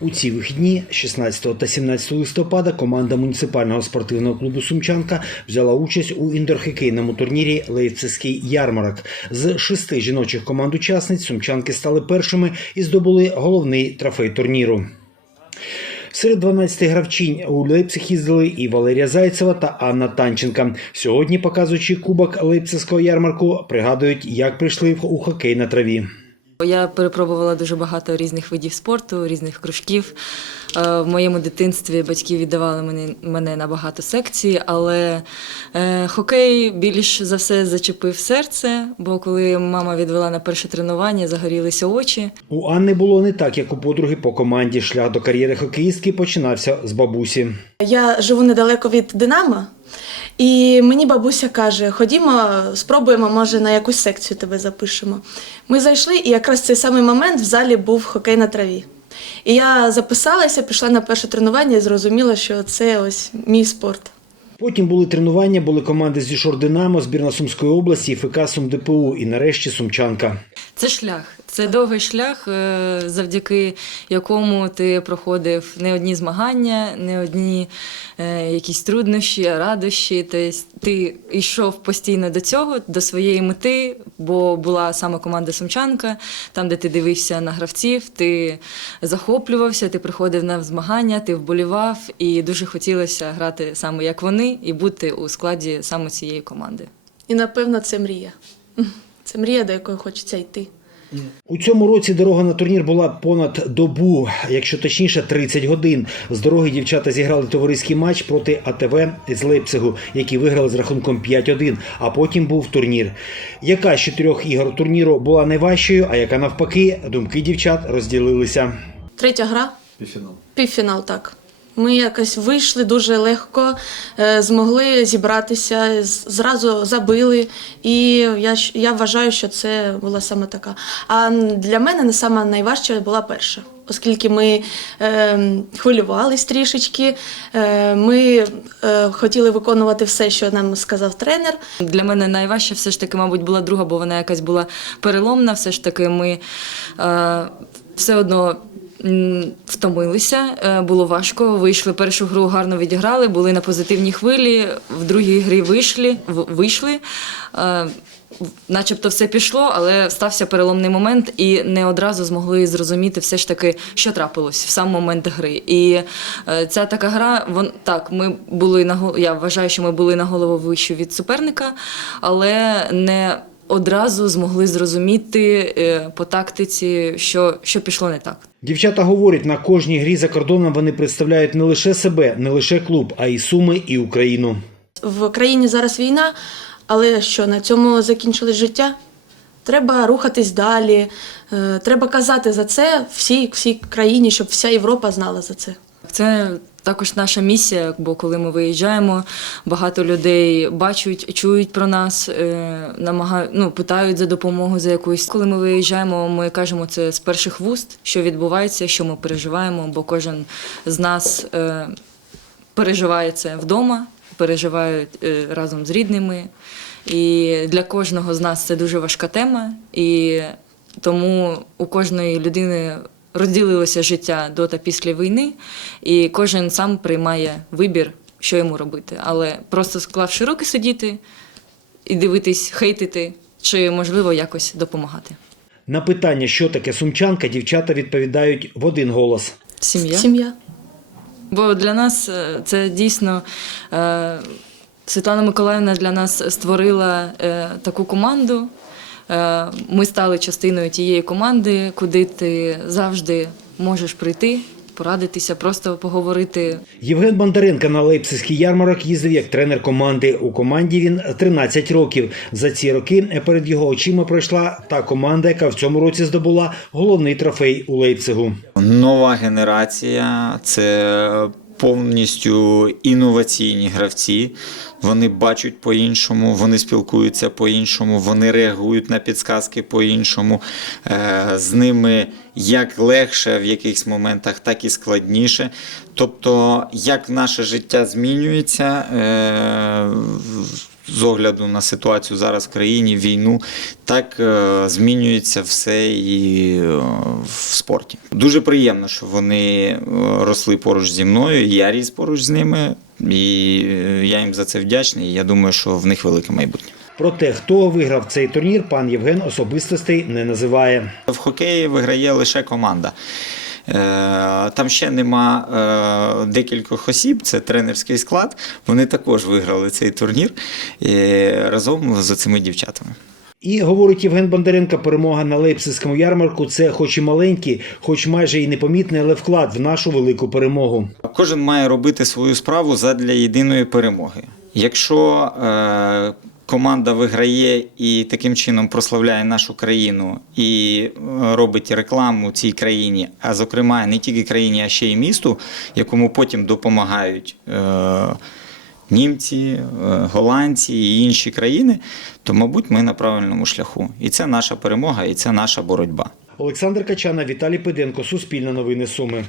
У ці вихідні, 16 та 17 листопада, команда муніципального спортивного клубу Сумчанка взяла участь у індорхокейному турнірі Лейпцизький ярмарок. З шести жіночих команд-учасниць сумчанки стали першими і здобули головний трофей турніру. Серед 12 гравчинь у Лейпциг їздили і Валерія Зайцева та Анна Танченка. Сьогодні, показуючи кубок Лейпцизького ярмарку, пригадують, як прийшли у хокей на траві. Я перепробувала дуже багато різних видів спорту, різних кружків. Е, В моєму дитинстві батьки віддавали мене, мене на багато секцій, але е, хокей більш за все зачепив серце, бо коли мама відвела на перше тренування, загорілися очі. У Анни було не так, як у подруги по команді. Шлях до кар'єри хокеїстки починався з бабусі. Я живу недалеко від Динамо, і мені бабуся каже: ходімо, спробуємо, може, на якусь секцію тебе запишемо. Ми зайшли, і якраз цей самий момент в залі був хокей на траві. І я записалася, пішла на перше тренування і зрозуміла, що це ось мій спорт. Потім були тренування, були команди зі Шор Динамо, збірна Сумської області, ФК Сум ДПУ і нарешті Сумчанка. Це шлях. Це довгий шлях, е, завдяки якому ти проходив не одні змагання, не одні е, якісь труднощі, радощі. Тобто ти йшов постійно до цього, до своєї мети, бо була саме команда Сумчанка, там, де ти дивився на гравців, ти захоплювався, ти приходив на змагання, ти вболівав, і дуже хотілося грати саме як вони і бути у складі саме цієї команди. І напевно це мрія. Це мрія, до якої хочеться йти. У цьому році дорога на турнір була понад добу, якщо точніше, 30 годин. З дороги дівчата зіграли товариський матч проти АТВ з Лейпцигу, які виграли з рахунком 5-1, а потім був турнір. Яка з чотирьох ігор турніру була найважчою, а яка навпаки, думки дівчат розділилися. Третя гра Півфінал. Півфінал, так. Ми якось вийшли дуже легко, е, змогли зібратися, зразу забили. І я, я вважаю, що це була саме така. А для мене не саме найважча була перша, оскільки ми е, хвилювались трішечки, е, ми е, хотіли виконувати все, що нам сказав тренер. Для мене найважче все ж таки, мабуть, була друга, бо вона якась була переломна. Все ж таки, ми е, все одно. Втомилися, е, було важко. Вийшли першу гру, гарно відіграли, були на позитивній хвилі. В другій грі вийшли, вийшли. е, Начебто все пішло, але стався переломний момент, і не одразу змогли зрозуміти все ж таки, що трапилось в сам момент гри. І е, ця така гра, вон так, ми були на Я вважаю, що ми були на голову вищу від суперника, але не одразу змогли зрозуміти е, по тактиці, що, що пішло не так. Дівчата говорять, на кожній грі за кордоном вони представляють не лише себе, не лише клуб, а й Суми і Україну. В країні зараз війна, але що на цьому закінчилось життя? Треба рухатись далі. е, Треба казати за це всій, всій країні, щоб вся Європа знала за це. Це також наша місія, бо коли ми виїжджаємо, багато людей бачать, чують про нас, е, намагають, ну, питають за допомогу за якусь. Коли ми виїжджаємо, ми кажемо це з перших вуст, що відбувається, що ми переживаємо, бо кожен з нас е, переживає це вдома, переживають е, разом з рідними. І для кожного з нас це дуже важка тема. І тому у кожної людини розділилося життя до та після війни, і кожен сам приймає вибір, що йому робити. Але просто склавши руки сидіти і дивитись, хейтити, чи можливо якось допомагати. На питання, що таке сумчанка, дівчата відповідають в один голос. Сім'я. Сім'я. Бо для нас е, це дійсно е, Світлана Миколаївна для нас створила е, таку команду. Е, Ми стали частиною тієї команди, куди ти завжди можеш прийти, порадитися, просто поговорити. Євген Бондаренко на Лейпцизький ярмарок їздив як тренер команди. У команді він 13 років. За ці роки перед його очима пройшла та команда, яка в цьому році здобула головний трофей у Лейпцигу. Нова генерація це повністю інноваційні гравці. Вони бачать по-іншому, вони спілкуються по-іншому, вони реагують на підсказки по-іншому. Е, З ними як легше в якихось моментах, так і складніше. Тобто, як наше життя змінюється, е, з огляду на ситуацію зараз в країні, війну, так е, змінюється все і е, в спорті. Дуже приємно, що вони е, росли поруч зі мною. Я ріс поруч з ними, і я їм за це вдячний. і Я думаю, що в них велике майбутнє. Про те, хто виграв цей турнір, пан Євген особистостей не називає. В хокеї виграє лише команда. Е, Там ще нема е, декількох осіб, це тренерський склад. Вони також виграли цей турнір разом з цими дівчатами. І говорить Євген Бондаренко, перемога на Лейпцизькому ярмарку це хоч і маленький, хоч майже і непомітний, але вклад в нашу велику перемогу. Кожен має робити свою справу задля єдиної перемоги. Якщо е, команда виграє і таким чином прославляє нашу країну і е, робить рекламу цій країні, а зокрема не тільки країні, а ще й місту, якому потім допомагають. Е, Німці, е, голландці і інші країни, то, мабуть, ми на правильному шляху. І це наша перемога, і це наша боротьба. Олександр Качана, Віталій Педенко, Суспільне новини Суми.